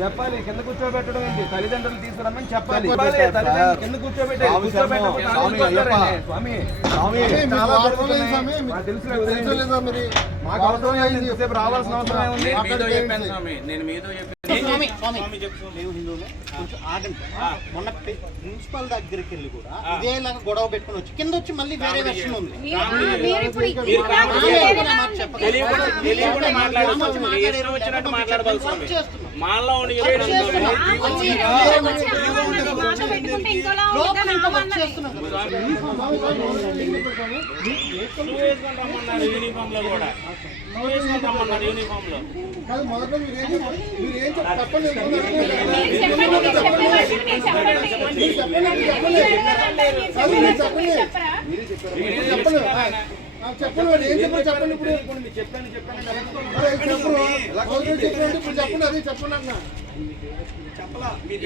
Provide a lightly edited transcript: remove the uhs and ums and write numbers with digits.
చెప్పాలి. కింద కూర్చోబెట్టడం ఏంటి? తల్లిదండ్రులు తీసుకురమ్మని చెప్పాలి. కింద కూర్చోబెట్టాలి. మాకు అవసరం లేదు, రావాల్సిన అవసరం ఉంది. నేను మీతో మొన్న ప్రిన్సిపల్ దగ్గరికి వెళ్ళి కూడా ఇదేలాగా గొడవ పెట్టుకుని వచ్చి కింద వచ్చి మళ్ళీ వేరే వెర్షన్ ఉంది. యూనిఫామ్ లో కూడా యూనిఫామ్ లో చెప్పండి ఏం చెప్పండి చెప్పండి ఇప్పుడు చెప్పండి చెప్పండి అన్న చెప్పండి.